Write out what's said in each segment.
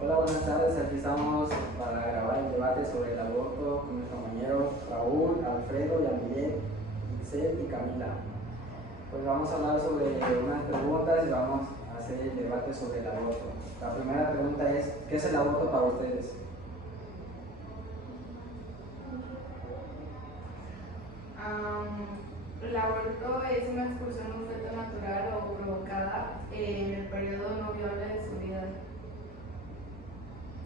Hola, buenas tardes. Aquí estamos para grabar el debate sobre el aborto con mis compañeros Raúl, Alfredo, Yamilén, Itzel y Camila. Pues vamos a hablar sobre unas preguntas y vamos a hacer el debate sobre el aborto. La primera pregunta es, ¿qué es el aborto para ustedes? El aborto es una expulsión de un feto natural o provocada en el periodo no viable de su vida.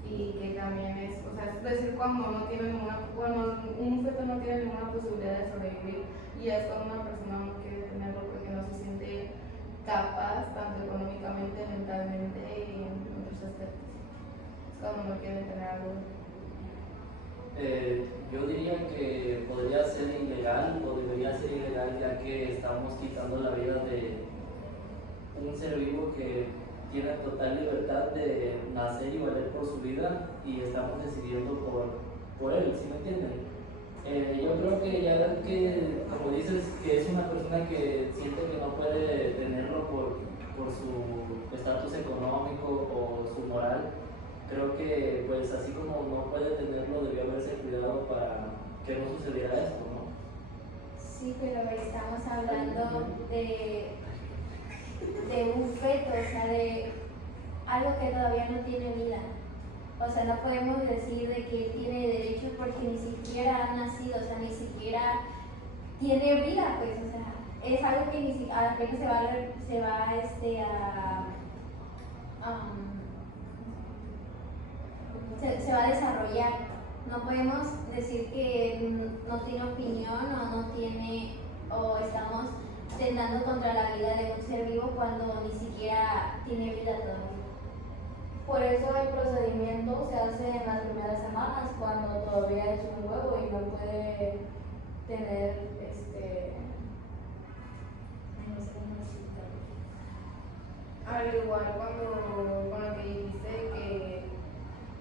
Y que también es decir, cuando un feto no tiene ninguna posibilidad de sobrevivir, y es cuando una persona no quiere tenerlo porque no se siente capaz, tanto económicamente, mentalmente y en otros aspectos. Es cuando no quiere tener algo. Yo diría que podría ser ilegal o debería ser ilegal, ya que estamos quitando la vida de un ser vivo que tiene total libertad de nacer y valer por su vida, y estamos decidiendo por él, ¿sí me entienden? Yo creo que ya que, como dices, que es una persona que siente que no puede tenerlo por su estatus económico o su moral, creo que pues así como no puede tenerlo, debió haberse cuidado para que no sucediera esto, ¿no? Sí, pero estamos hablando de un feto, o sea, de algo que todavía no tiene vida. O sea, no podemos decir de que tiene derechos porque ni siquiera ha nacido, o sea, ni siquiera tiene vida, pues, o sea, es algo que ni siquiera apenas se va a desarrollar. No podemos decir que no tiene opinión o no tiene, o estamos tentando contra la vida de un ser vivo cuando ni siquiera tiene vida todavía. Por eso el procedimiento se hace en las primeras semanas, cuando todavía es un huevo y no puede tener Al igual cuando con lo que dijiste que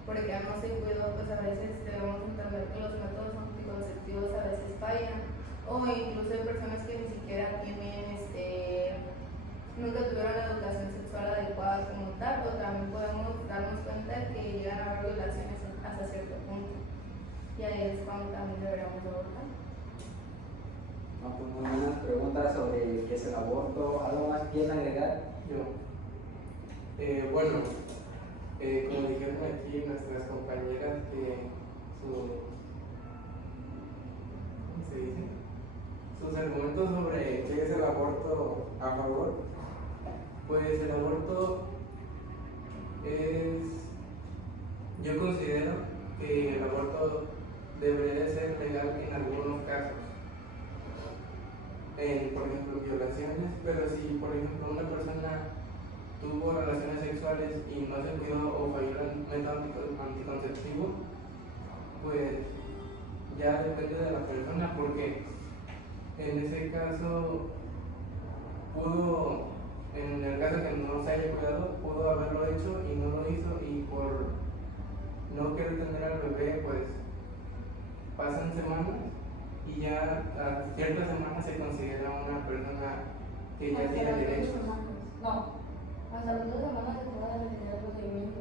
porque ya no se cuidó, pues a veces debemos entender que los métodos anticonceptivos a veces fallan, o incluso hay personas que ni siquiera tienen nunca tuvieron la educación sexual adecuada como tal, o también podemos darnos cuenta que llegan a haber violaciones hasta cierto punto, y ahí es cuando también deberíamos abortar. No, pues muy buenas preguntas sobre qué es el aborto. ¿Algo más quieren agregar? Yo. Como dijeron aquí nuestras compañeras, que ¿cómo se dice? Sus argumentos sobre qué es el aborto a favor, pues el aborto yo considero que el aborto debería de ser legal en algunos casos, por ejemplo violaciones, pero si por ejemplo una persona tuvo relaciones sexuales y no se cuidó o falló el método anticonceptivo, pues ya depende de la persona, porque en ese caso en el caso que no se haya cuidado, pudo haberlo hecho y no lo hizo, y por no querer tener al bebé, pues pasan semanas y ya a ciertas semanas se considera una persona que ya tiene derechos. No, hasta las 2 semanas se puede realizar el procedimiento.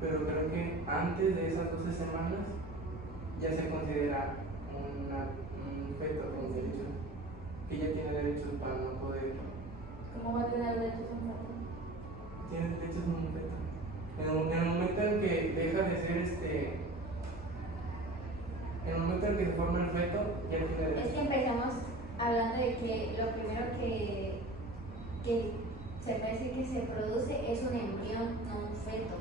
Pero creo que antes de esas 12 semanas ya se considera un feto con derechos, que ya tiene derechos para no poder. ¿Cómo va a tener derechos un feto? Tiene derechos en un feto. En el momento en que deja de ser en el momento en que se forma el feto, ya tiene derechos. Es que empezamos hablando de que lo primero que se puede decir que se produce es un embrión, no un feto.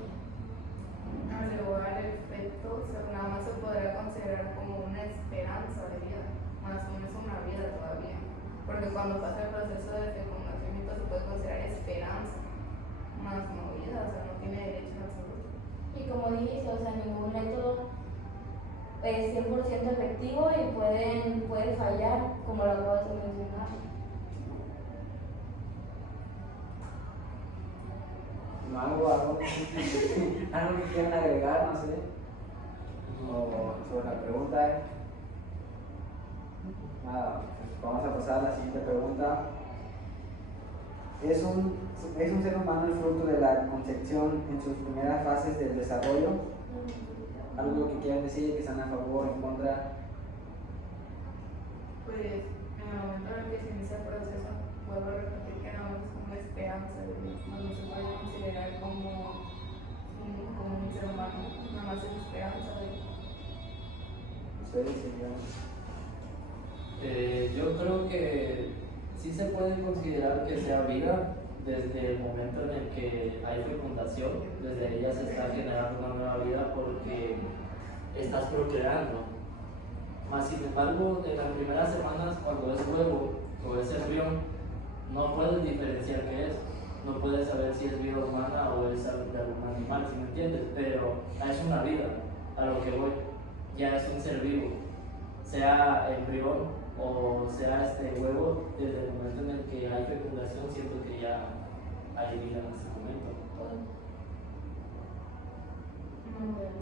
Al igual el feto nada más se podrá considerar como una esperanza de vida, más no es una vida todavía, porque cuando pasa el proceso de fecundación se puede considerar esperanza, más no vida, o sea, no tiene derecho en absoluto. Y como dijiste, o sea, ningún método es 100% efectivo y puede fallar, como lo acabas de mencionar. ¿Algo que quieran agregar, no sé? O sobre la pregunta. Nada, pues vamos a pasar a la siguiente pregunta. es un ser humano el fruto de la concepción en sus primeras fases del desarrollo? ¿Algo que quieran decir, que están a favor o en contra? Pues en el momento en el que se inicia el proceso, vuelvo a repetir que nada más es como una esperanza de Dios, no se puede considerar como un ser humano, nada más es esperanza de Dios. Ustedes, señores. Yo creo que sí se puede considerar que sea vida desde el momento en el que hay fecundación, desde ella se está generando una nueva vida porque estás procreando. Más sin embargo, en las primeras semanas, cuando es huevo o es embrión, no puedes diferenciar qué es. No puedes saber si es vida humana o es de algún animal, ¿sí me entiendes? Pero es una vida, a lo que voy. Ya es un ser vivo, sea embrión o sea huevo, desde el momento en el que hay fecundación, siento que ya hay vida en ese momento.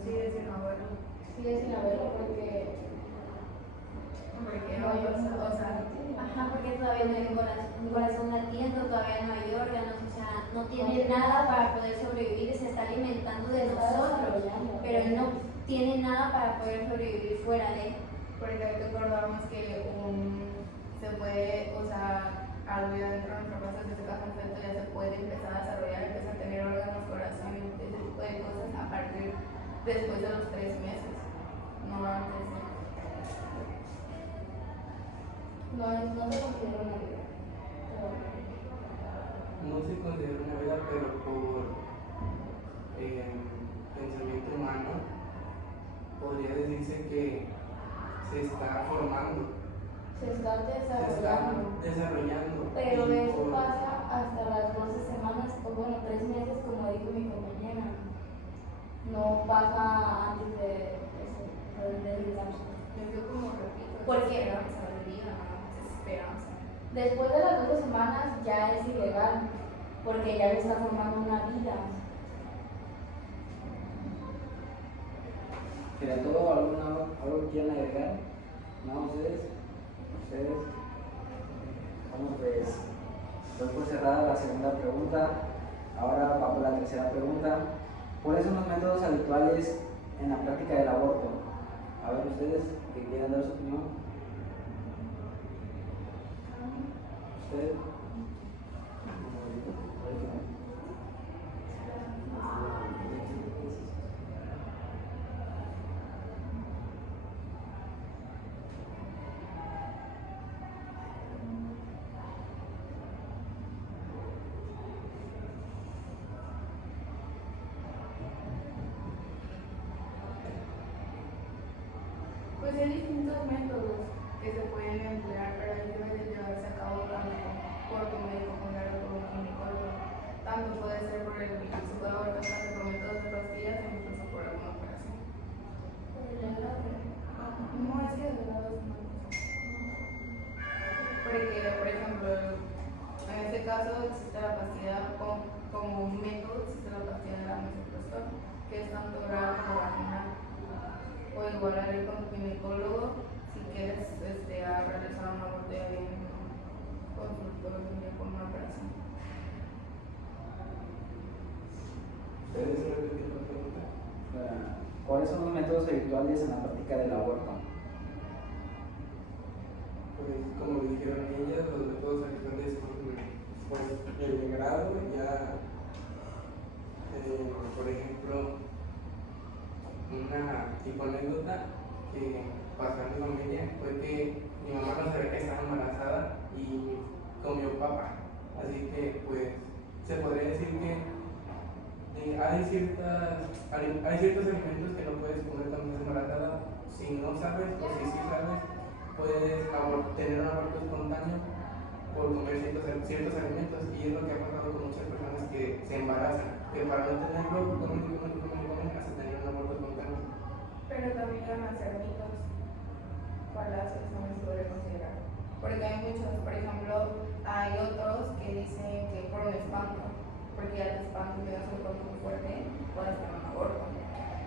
Sigue sin haberlo. Sigue sin haberlo porque Porque no hay o sea, Ajá, porque todavía no hay un corazón latiendo, todavía no hay órganos, o sea, no tiene nada para poder sobrevivir, se está alimentando de nosotros, pero él no tiene nada para poder sobrevivir fuera de. porque hay que acordarnos que se puede, o sea, algo ya dentro de nuestro proceso de caso feto ya se puede empezar a desarrollar, empezar a tener órganos, corazón, ese tipo de cosas a partir después de los 3 meses, no antes. no se considera una vida. No se considera una vida, pero por pensamiento humano podría decirse que se está formando, Se está se está desarrollando. pero y eso por- pasa hasta las 12 semanas, o bueno, 3 meses, como dijo mi compañera. No pasa antes de ese lapso. Yo como repito, ¿Por qué? esperanza de vida, nada más es esperanza. Después de las 12 semanas ya es ilegal, porque ya se está formando una vida. ¿Queda todo? ¿Algo que quieran agregar? ¿No? ¿Ustedes? ¿Ustedes? Vamos pues, doy por cerrada la segunda pregunta. Ahora va por la tercera pregunta. ¿Cuáles son los métodos habituales en la práctica del aborto? A ver, ustedes que quieran dar su opinión. ¿Ustedes? Pues hay distintos métodos que se pueden emplear, pero ahí debe de llevarse a cabo tanto por tu médico general como un ginecólogo. Tanto puede ser por el se puede abortar tanto por métodos de pastillas o incluso por alguna operación. No es que de lado es una cosa. Porque, por ejemplo, en este caso existe la pastilla como un método, existe la pastilla de la misoprostol, que es tanto oral como vaginal. O igual a ir con tu ginecólogo si quieres a realizar una aborto ya bien consultorio ya con una operación. ¿Ustedes repiten la pregunta? ¿Cuáles son los métodos habituales en la práctica del aborto? Pues como dijeron ellas, los métodos actuales son pues el grado ya, por ejemplo, una tipo anécdota que pasó en mi familia fue que mi mamá no sabía que estaba embarazada y comió papa. Así que pues se podría decir que hay ciertos alimentos que no puedes comer cuando estás embarazada. Si no sabes o si sí sabes, puedes tener un aborto espontáneo por comer ciertos alimentos, y es lo que ha pasado con muchas personas que se embarazan, que para no tenerlo comen hasta tener un aborto espontáneo. Pero también van a ser mitos falaces, no me suele considerar. Porque hay muchos, por ejemplo, hay otros que dicen que por un espanto, porque al espanto te das un golpe muy fuerte, puedes tener un aborto.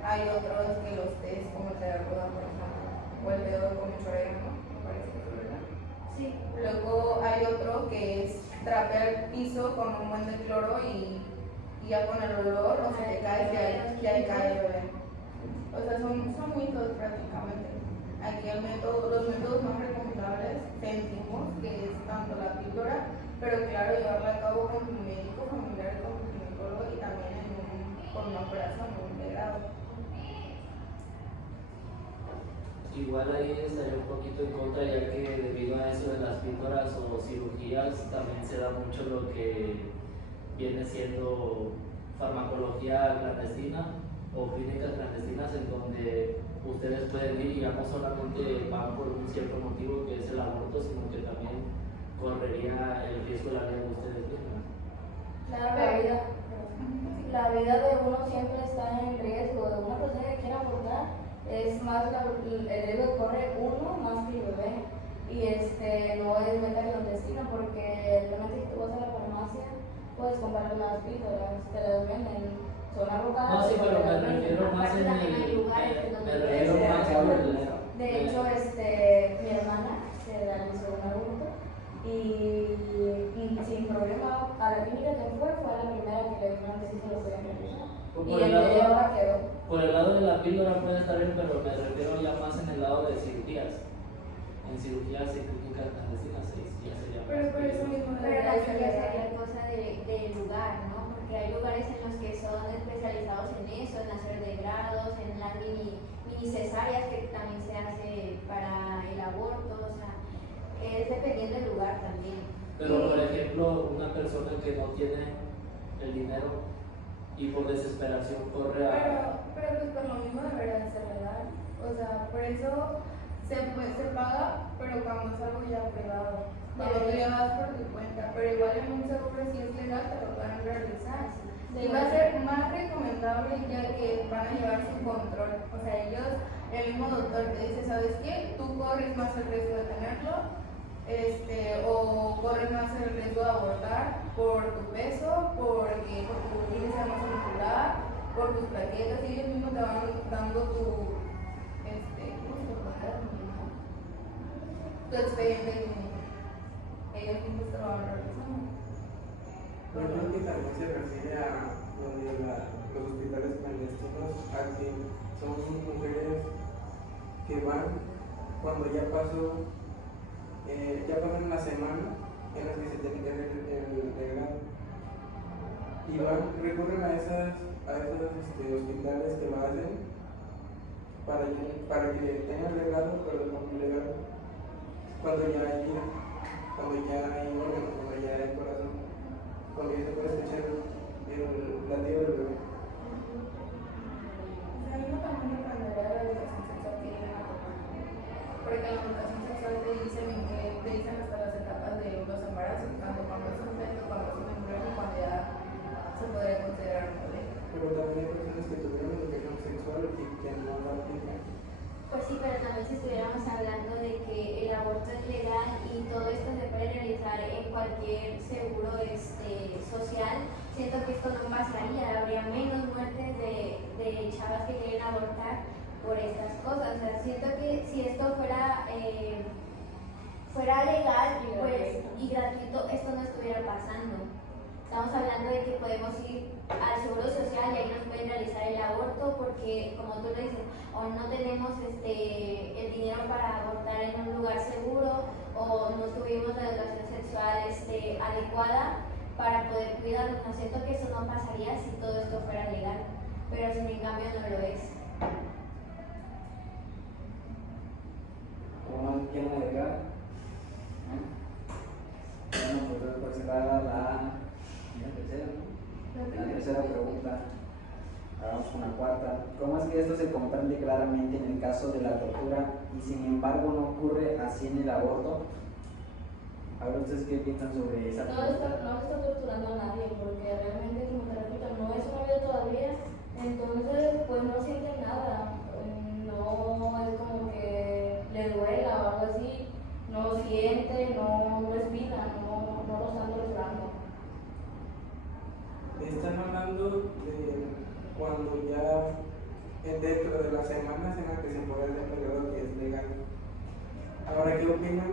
Hay otros que los test, como el de la rueda, por ejemplo, o el dedo con mucho orégano, me parece que es verdad. Sí. Luego hay otro que es trapea el piso con un buen de cloro y ya con el olor, o sea, te cae, que ahí cae el bebé. O sea, son mitos prácticamente. Aquí los métodos más recomendables sentimos que es tanto la píldora, pero claro, llevarla a cabo con tu médico familiar, con tu ginecólogo y también con una operación integrado. Igual ahí estaría un poquito en contra, ya que debido a eso de las píldoras o cirugías también se da mucho lo que viene siendo farmacología clandestina o clínicas clandestinas, en donde ustedes pueden ir y ya no solamente van por un cierto motivo que es el aborto, sino que también correría el riesgo de la vida de ustedes mismos. Claro, la vida de uno siempre está en riesgo. De una persona que quiera abortar es más el riesgo que corre uno más que el bebé. Y no es venta clandestina, porque realmente si tú vas a la farmacia puedes comprar unas píldoras, te las venden, son arrojadas. No, sí, pero me refiero más en el. De hecho, mi hermana se realizó un aborto y sin problema a la clínica que fue a la primera que le dijeron que sí se lo podían realizar. Y ahora quedó. Por el lado de la píldora puede estar bien, pero me refiero ya más en el lado de cirugías. En cirugías y clínicas clandestinas ya sería. Pero por eso mismo pero la cirugía sería cosa del lugar, ¿no? Porque hay lugares en los que son especializados en eso, en hacer degrados, en las mini cesáreas que también se hace para el aborto, o sea, es dependiendo del lugar también. Pero por ejemplo, una persona que no tiene el dinero y por desesperación corre a. Pero pues por lo mismo debería de ser legal. O sea, por eso se paga, pero cuando es algo ya privado. Cuando tú ya vas por tu cuenta, pero igual en un seguro si es legal te lo pueden realizar. Y va a ser más recomendable ya que van a llevar su control. O sea, el mismo doctor te dice, ¿sabes qué? Tú corres más el riesgo de tenerlo, o corres más el riesgo de abortar por tu peso, por tu índice de masa muscular, por tus plaquetas, y ellos mismos te van dando tu expediente clínico. Ellos mismos te lo van realizando. Yo creo que también se refiere a donde los hospitales clandestinos, a que son mujeres que van cuando ya pasan una semana en las que se tiene que hacer el degrado. Y recurren a esos hospitales que lo hacen para que tengan el degrado, pero de forma ilegal. Cuando ya hay órganos, cuando ya hay corazón, cuando ya se puede escuchar el latido del bebé. O sea, no también dependerá de la educación sexual que lleguen a tomar. Porque en la educación sexual te dicen hasta las etapas de los embarazos, tanto cuando es un feto, cuando es un embrión y cuando ya se podría considerar un bebé. Pero también hay personas que tuvieron educación sexual y que no la aplican. Pues sí, pero también si estuviéramos hablando de que el aborto es legal y todo esto se puede realizar en cualquier seguro social, siento que esto no pasaría, habría menos muertes de chavas que quieren abortar por estas cosas. O sea, siento que si esto fuera legal y gratuito, esto no estuviera pasando. Estamos hablando de que podemos ir al seguro social y ahí nos pueden realizar el aborto porque, como tú lo dices, o no tenemos el dinero para abortar en un lugar seguro o no tuvimos la educación sexual adecuada para poder cuidarnos. No, siento que eso no pasaría si todo esto fuera legal, pero si en cambio no lo es. ¿Cómo más quieren agregar? Bueno, pues por cerrar la tercera pregunta. Vamos con la cuarta. ¿Cómo es que esto se comprende claramente en el caso de la tortura y sin embargo no ocurre así en el aborto? Ahora ustedes qué piensan sobre esa pregunta. No está torturando a nadie, porque realmente, como te repito, no es una vida todavía, entonces pues no sienten nada, no es como que le duela o algo así, no siente, no respira, no lo están torturando. Están hablando de cuando ya dentro de las semanas en las que se puede hacer el degrado, que es legal. Ahora, ¿qué opinan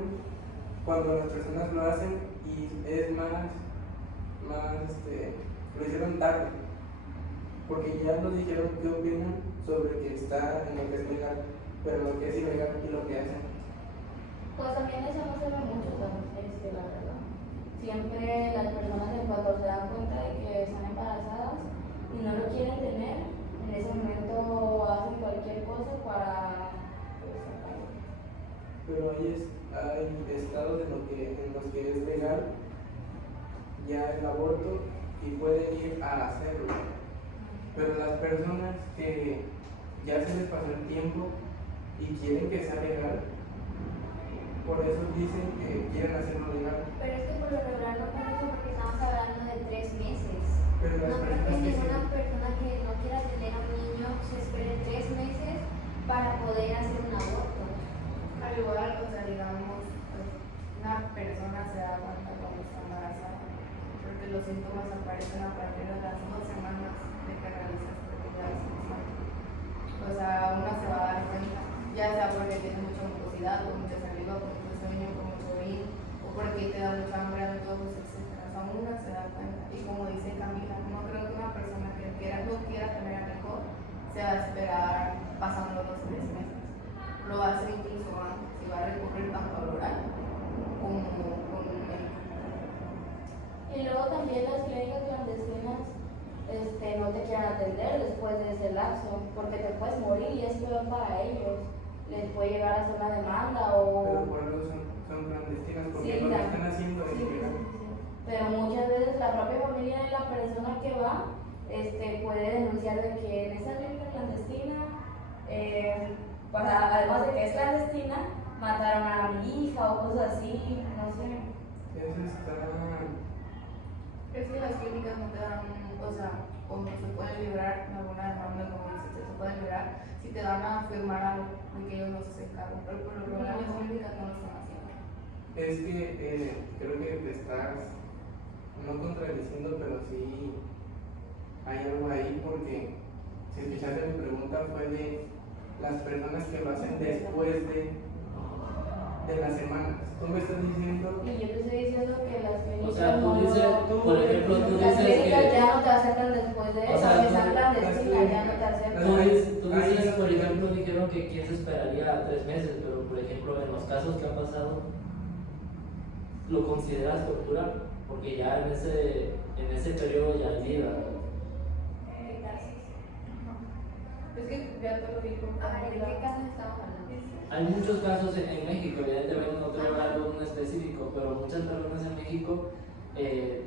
cuando las personas lo hacen y es lo hicieron tarde, porque ya nos dijeron qué opinan sobre que está en lo que es legal, pero lo que es ilegal y lo que hacen. Pues también eso no se ve mucho, la verdad. Siempre las personas en cuanto se dan cuenta de que están embarazadas y no lo quieren tener, en ese momento hacen cualquier cosa para pues, sacarlo. Pero hay estados en los que es legal ya el aborto y pueden ir a hacerlo. Pero las personas que ya se les pasó el tiempo y quieren que sea legal, por eso dicen que quieren hacerlo legal. Pero es que por lo regular no pasa eso porque estamos hablando de 3 meses. Pero las No creo personas que que ninguna sí, persona que no quiera tener a un niño se espere 3 meses para poder hacer un aborto. Al igual, o sea, digamos, pues, una persona se da cuenta cuando está embarazada, porque los síntomas aparecen a partir de las 2 semanas de que realizas la menstruación. O sea, una se va a dar cuenta, ya sea porque tiene mucha mucosidad, con mucha saliva, con mucho sueño, con mucho orín, o porque te da mucha hambre, antojos, etc. O sea, una se da cuenta. Y como dice Camila, no creo que una persona que no quiera tener al hijo se va a esperar pasando los 3 meses. Lo va a hacer incluso antes, y va a recurrir tanto al oral como con un médico. Y luego también las clínicas clandestinas no te quieren atender después de ese lapso, porque te puedes morir y es peor para ellos. Les puede llegar a hacer una demanda pero o... por eso son clandestinas, porque Sí, lo que están haciendo es sí, ilegal. pero muchas veces la propia familia de la persona que va puede denunciar de que en esa clínica clandestina, además de que es clandestina, mataron a mi hija o cosas así, no sé. Eso está. Es que las clínicas no te dan, o sea, como se pueden librar de alguna demanda, como dices, se pueden librar si te dan a firmar algo de que ellos no se hacen cargo, pero por lo regular las clínicas no lo están haciendo. Es que creo que te estás no contradiciendo, pero sí hay algo ahí, porque si escuchaste mi pregunta fue de las personas que lo hacen después de las semanas. Tú me estás diciendo. Y yo te estoy diciendo que las clínicas O sea, tú no, dices, por ejemplo, tú las dices clínicas que... ya no te aceptan después de O eso, sea, aunque tú- sean clandestinas, ya no te aceptan. Tú dices, por ejemplo, dijeron que quién se esperaría 3 meses, pero por ejemplo, en los casos que han pasado, ¿lo consideras tortura? Porque ya en ese periodo ya es vida. Es que ya te lo dijo. A ver, ¿de qué caso estamos hablando? Hay muchos casos en México, evidentemente no te voy a hablar de uno específico, pero muchas personas en México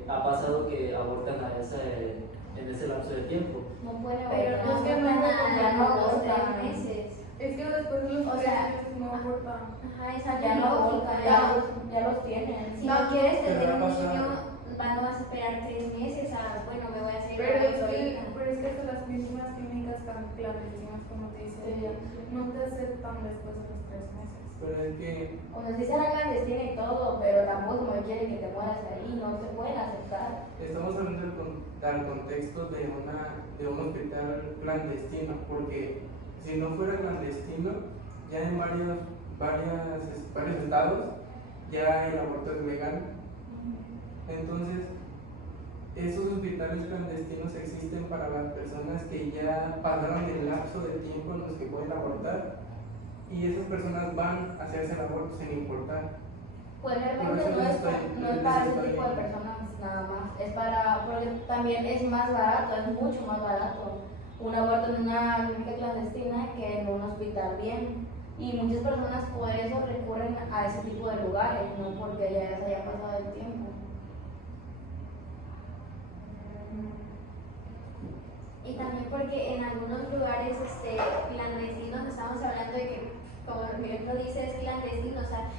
ha pasado que abortan en ese lapso de tiempo. No puede Pero no abortar. es que no ya no los 3 abortan. meses. Es que después de los O 3 sea, meses no abortan. Ajá, esa Ya no lógica. abortan, ya los tienen. Si no quieres Pero tener va a un pasar. niño, no vas a esperar 3 meses a, bueno, me voy a hacer Pero es aborto que ahorita. hasta las mismas clínicas clandestinas, como te dice ella, no te aceptan después de los 3 meses. Pero es que O sea, sí será clandestina y todo, pero tampoco me quieren que te mueras ahí, no te pueden aceptar. estamos hablando del contexto de un hospital clandestino, porque si no fuera clandestino, ya en varios estados ya el aborto es legal. Entonces, esos hospitales clandestinos existen para las personas que ya pasaron el lapso de tiempo en los que pueden abortar, y esas personas van a hacerse el aborto sin importar. Pues Por realmente eso no es, estoy- no es les para ese estoy- tipo de personas nada más, es para, porque también es más barato, es mucho más barato un aborto en una clínica clandestina que en un hospital bien. Y muchas personas por eso recurren a ese tipo de lugares, no porque ya se haya pasado el tiempo. Y también porque en algunos lugares clandestinos estamos hablando de que, como el ejemplo dice, es clandestino. O sea,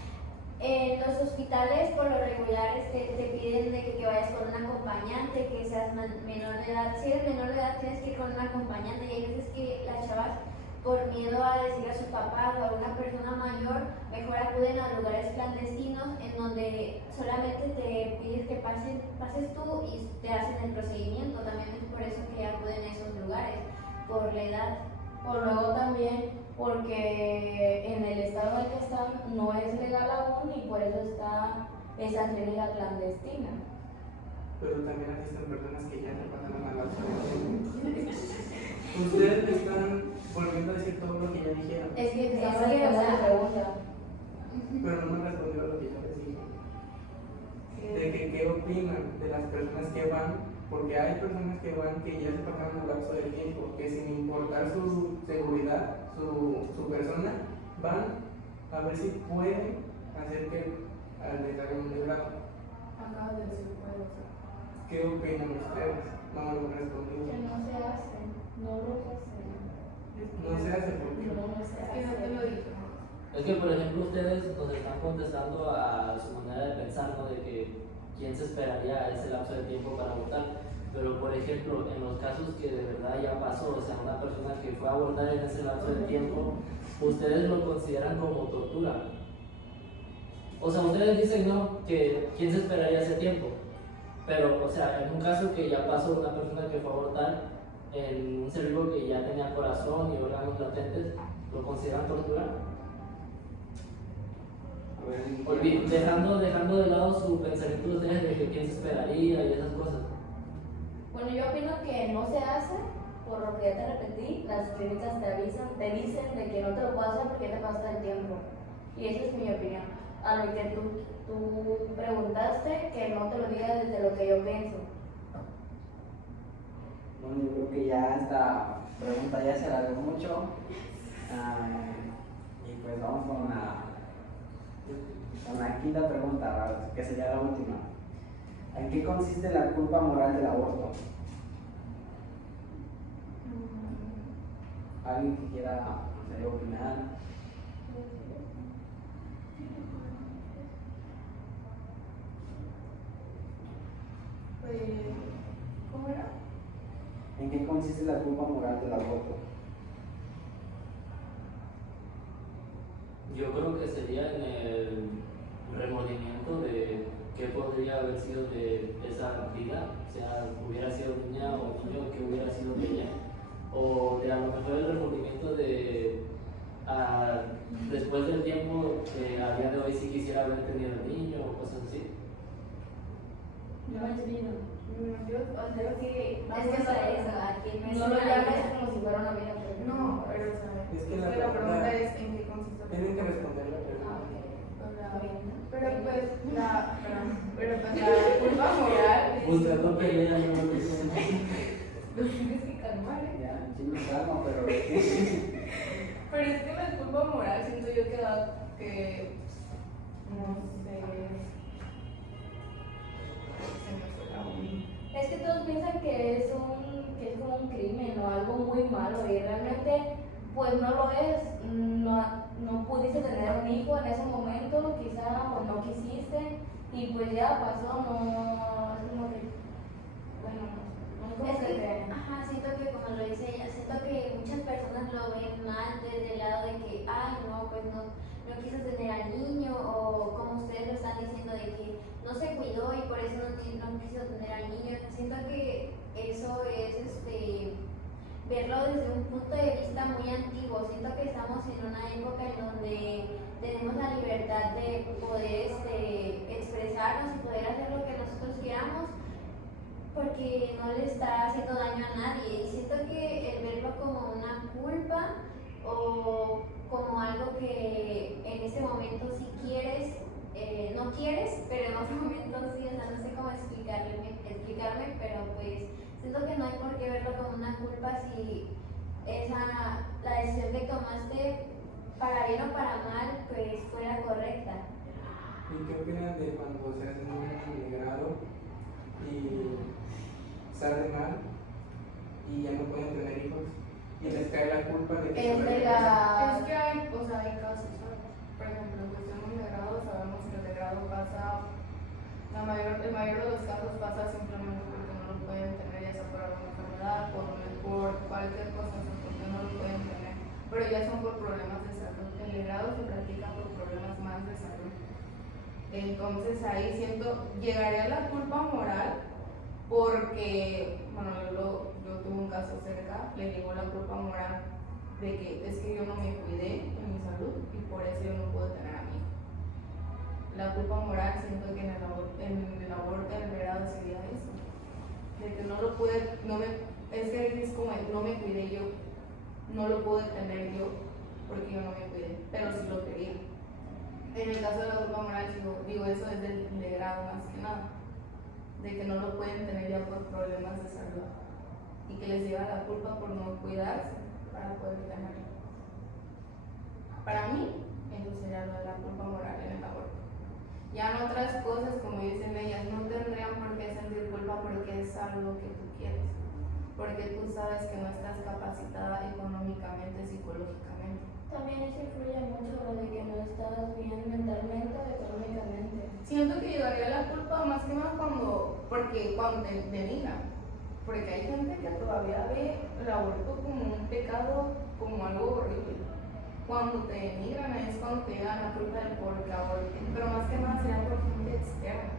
en los hospitales por lo regular te piden de que vayas con un acompañante, que seas menor de edad. Si eres menor de edad tienes que ir con un acompañante, y hay veces que las chavas, por miedo a decir a su papá o a una persona mayor, mejor acuden a lugares clandestinos en donde solamente te pides que pases tú y te hacen el procedimiento. También es por eso que acuden a esos lugares, por la edad. O luego también porque en el estado en el que están no es legal aún y por eso está esa clínica clandestina. Pero también existen personas que ya se pasaron al lapso de tiempo. Ustedes me están volviendo a decir todo lo que ya dijeron, Es que te Es estaba que, o respondiendo sea, la pregunta. pero no me respondió lo que yo les dije. De que qué opinan de las personas que van, porque hay personas que van que ya se pasaron el lapso del tiempo, que sin importar su seguridad, su persona, van a ver si pueden hacer que les hagan un librado. Acabas de decir puedo, o sea. ¿Qué opinan ustedes? No me lo han respondido. Que no se hace, no lo hacen. No se hace porque No se Es que no te hace. lo dije. Es que, por ejemplo, ustedes nos están contestando a su manera de pensar, ¿no? De que quién se esperaría a ese lapso de tiempo para votar. Pero, por ejemplo, en los casos que de verdad ya pasó, o sea, una persona que fue a votar en ese lapso de tiempo, ustedes lo consideran como tortura. O sea, ustedes dicen, no, que quién se esperaría ese tiempo. Pero, o sea, en un caso que ya pasó una persona que fue a votar en un ser vivo que ya tenía corazón y órganos latentes, ¿lo consideran tortura? A ver, Dejando de lado su pensamiento de ustedes de que quién se esperaría y esas cosas. Bueno, yo opino que no se hace, por lo que ya te repetí, las clínicas te dicen de que no te lo puedo hacer porque ya te pasa el tiempo. Y esa es mi opinión. A lo que tú preguntaste, que no te lo diga desde lo que yo pienso. Bueno, yo creo que ya esta pregunta ya se alargó mucho. Y pues vamos con la quinta pregunta, que sería la última. ¿En qué consiste la culpa moral del aborto? ¿Alguien que quiera opinar? Pues, ¿cómo era? ¿En qué consiste la culpa moral del aborto? Yo creo que sería en el remordimiento de qué podría haber sido de esa vida, o sea, hubiera sido niña o niño, que hubiera sido de ella, o de a lo mejor el remordimiento de después del tiempo que a día de hoy sí quisiera haber tenido el niño o cosas así. No es vino. Yo, o sea, que Es que para eso, aquí no es No lo una llames vida. como si fuera una vida. no, pero o sea, Es que la la pregunta pregunta- es en qué consiste. tienen que responder la Ah, pregunta. ok. O sea, Está bien. pero pues la culpa moral Usted no pelea, no lo dice. lo tienes que calmar, ¿eh? Ya, sí me calmo, pero Pero es que la culpa moral siento yo que no sé. Se me fue la onda. Es que todos piensan que es como un crimen o algo muy malo y realmente pues no lo es. No pudiste tener un hijo en ese momento, quizá pues no quisiste y pues ya pasó, no es como que, bueno, no es como Es que que, ajá, siento que como lo dice ella, siento que muchas personas lo ven mal desde el lado de que, ay, no, pues no quiso tener al niño, o como ustedes lo están diciendo, de que no se cuidó y por eso no quiso tener al niño. Siento que eso es verlo desde un punto de vista muy antiguo. Siento que estamos en una época en donde tenemos la libertad de poder expresarnos y poder hacer lo que nosotros queramos, porque no le está haciendo daño a nadie. Y siento que el verlo como una culpa o como algo que en ese momento sí quieres, no quieres, pero en otro momento sí, o sea, no sé cómo explicarme, pero pues siento que no hay por qué verlo como una culpa si la decisión que tomaste, para bien o para mal, pues fuera correcta. ¿Y qué opinas de cuando se hacen un legrado y sale mal y ya no pueden tener hijos y les cae la culpa de que Es de se la- Es que hay, o sea, hay casos, ¿sabes? Por ejemplo, en cuestión de degrado, sabemos que el degrado pasa, el mayor de los casos pasa simplemente porque no lo pueden tener, ya sea por alguna enfermedad, por cualquier cosa, o sea, porque no lo pueden tener. Pero ya son por problemas de salud. El degrado se practica por problemas más de salud. Entonces ahí llegaría a la culpa moral porque, bueno, yo tuve un caso cerca, le llegó la culpa moral de que es que yo no me cuidé en mi salud y por eso yo no puedo tener a mi hijo. la culpa moral, siento que en el aborto en realidad sería eso. De que no lo pude, es que es como no me cuidé yo, no lo pude tener yo porque yo no me cuidé, pero sí lo quería. En el caso de la culpa moral, digo eso es del grado más que nada, de que no lo pueden tener ya por problemas de salud y que les lleva la culpa por no cuidarse para poder tenerlo. Para mí, eso sería lo de la culpa moral en el aborto. Ya en otras cosas, como dicen ellas, no tendrían por qué sentir culpa porque es algo que tú quieres, porque tú sabes que no estás capacitada económicamente, psicológicamente. También eso influye mucho lo de que no estás bien mentalmente o económicamente. Siento que llegaría la culpa más que nada cuando te denigran, porque hay gente que todavía ve el aborto como un pecado, como algo horrible. Cuando te denigran es cuando te llegan la culpa del por qué aborto, pero más que nada sería por gente externa.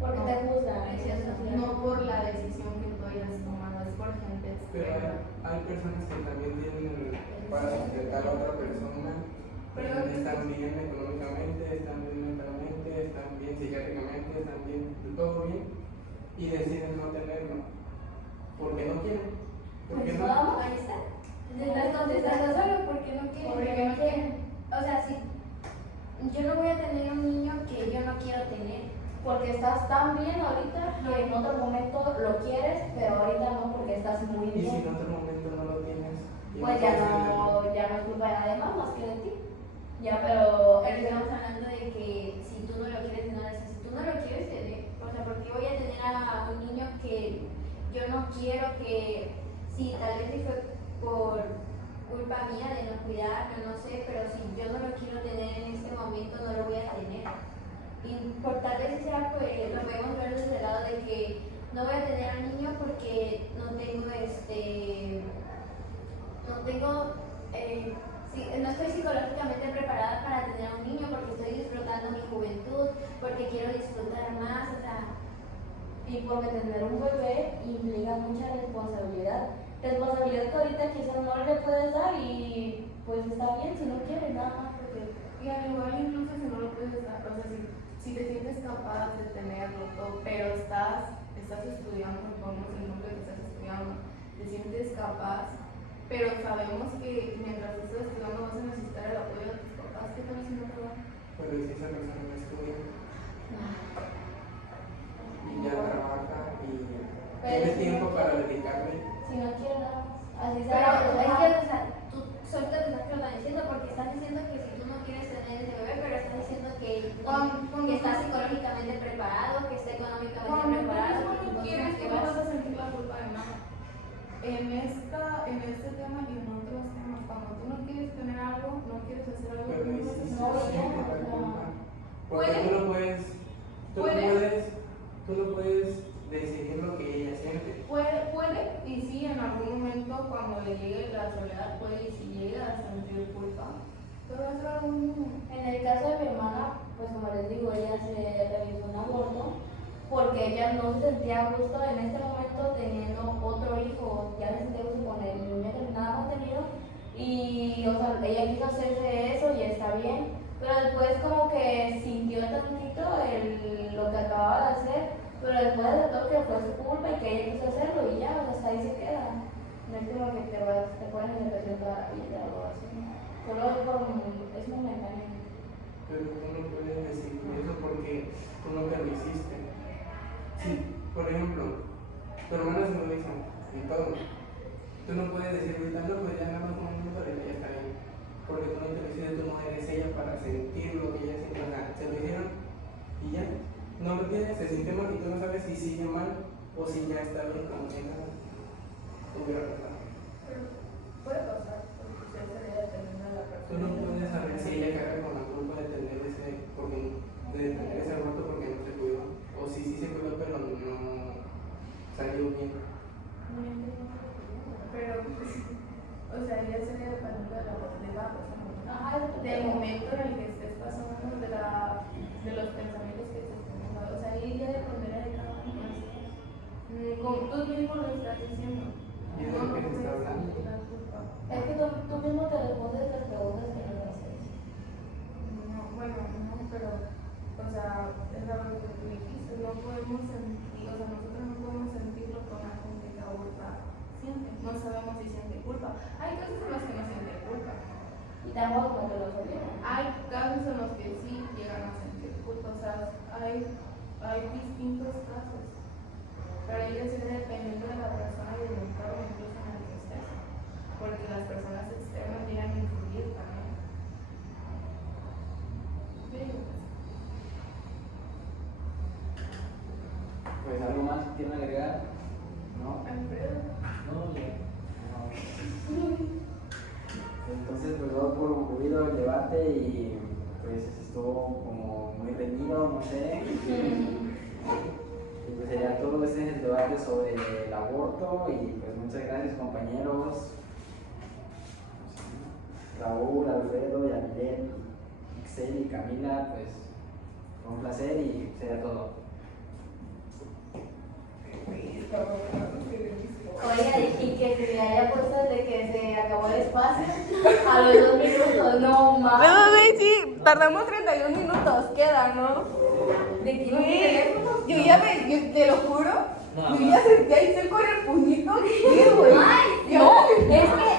Porque No, te juzgan. no por la decisión que tú hayas tomado, es por gente Pero externa. hay personas que también tienen para sustentar a otra persona, están bien económicamente, están bien mentalmente, están bien psiquiátricamente, están bien, todo bien, y deciden no tenerlo, porque no quieren. Porque Pues no. vamos, ahí está. Te estás contestando solo porque no quieren. Porque no quieren. O sea, si yo no voy a tener un niño que yo no quiero tener. Porque estás tan bien ahorita que en otro momento lo quieres, pero ahorita no porque estás muy Y si bien. en otro momento no lo tienes, y Pues puedes ya tenerlo. no es culpa de nadie más que de ti. Ya, pero Estamos hablando de que si tú no lo quieres tener, si tú no lo quieres tener, o sea, ¿por qué voy a tener a un niño que yo no quiero que, sí, tal vez sí fue por culpa mía de no cuidarme, no sé, pero si yo no lo quiero tener en este momento, no lo voy a tener. Y por tal vez sea, pues, lo podemos ver desde el lado de que no voy a tener al niño porque no tengo no estoy psicológicamente preparada para tener a un niño porque estoy disfrutando mi juventud, porque quiero disfrutar más, o sea. y porque tener un bebé implica mucha responsabilidad. Responsabilidad que ahorita quizás no le puedes dar y pues está bien si no quieres nada más porque Y al igual incluso si no lo puedes dar, o sea, si te sientes capaz de tenerlo todo, pero estás estudiando, pongamos el ejemplo de que estás estudiando, te sientes capaz, pero sabemos que mientras estás estudiando vas a necesitar el apoyo de tus papás, ¿qué tal si no te van? Pero si esa persona no estudia y ya trabaja y tiene tiempo para dedicarle. si no quieres nada más. Así Pero sea. es que, o sea, tú solito te estás contradiciendo porque estás diciendo que si tú no quieres tener ese bebé, pero estás diciendo que estás psicológicamente preparado, que está económicamente Cuando preparado. tú no entonces, quieres, ¿qué tú no vas? vas a sentir la culpa de nada. En este tema y en otros temas, cuando tú no quieres tener algo, no quieres hacer algo, Pero tú y no vas a si hacer se siente la algo. culpa, porque ¿Puede? tú no puedes decidir lo que ella siente. Puede, y sí, en algún momento cuando le llegue la soledad puede, y si llega a sentir culpa, pero es algo. En el caso de mi hermana, pues como les digo, ella se realizó un aborto porque ella no se sentía a gusto en este momento teniendo otro hijo, ya se sentía a gusto con el niño que nada más tenido y o sea, ella quiso hacerse eso y está bien, pero después como que sintió tantito lo que acababa de hacer, pero después de todo que fue su culpa y que ella quiso hacerlo y ya, hasta ahí se queda. No es como que te pones en depresión toda la vida o así. Solo es momentáneo. Pero tú no puedes decidir eso porque tú no te lo hiciste. Sí, por ejemplo, tu hermana se lo hizo y todo. Tú no puedes decir ahorita, no, pues ya nada más un minuto y ya está bien. Porque tú no te lo hiciste, tú no eres ella para sentir lo que ella siente. O sea, se lo hicieron y ya. No lo tienes, se siente mal y tú no sabes si sigue mal o si ya está bien como que nada hubiera pasado. Pero puede pasar, porque ya sería dependiendo de la Tú persona. no puedes saber si ella carga con la culpa de tener ese aborto porque no se cuidó. O si sí se cuidó pero no salió bien. Pero, o sea, ya sería dependiendo de la persona. Del Del momento en el que estés pasando, de los pensamientos que estés teniendo. O sea, ahí ya dependerá de cada uno. Como tú mismo lo estás diciendo. Y de lo que se está hablando. La culpa. Es que tú mismo te respondes las preguntas que nos haces. No, bueno, no, pero, o sea, esa parte que tú dijiste, no podemos sentir, o sea, nosotros no podemos sentir lo que una gente que aborta siente. No sabemos si siente culpa. Hay casos en los que no sienten culpa. Y tampoco como que los obligan. Hay casos en los que sí llegan a sentir culpa, o sea, hay distintos casos. Pero hay que ser dependiendo de la persona y del entorno, incluso en el que estés. Porque las personas externas llegan a influir también. Pues algo más que quieran agregar, ¿no? Alfredo. No, ya. Entonces, pues doy por concluido el debate y pues estuvo como muy reñido, no sé. Y pues sería todo. Ese es el debate sobre el aborto y pues muchas gracias, compañeros. Raúl, Alfredo, Yamilet, Ixel y Camila, pues fue un placer y sería todo. Oiga, y que se haya puesto de que se acabó el espacio a los 2 minutos, no más. No, güey, sí, tardamos 31 minutos, queda, ¿no? ¿De quién es el teléfono? Yo te lo juro, No, yo ya sentí ahí seco el puñito, ¿qué, güey? Ay, No, es que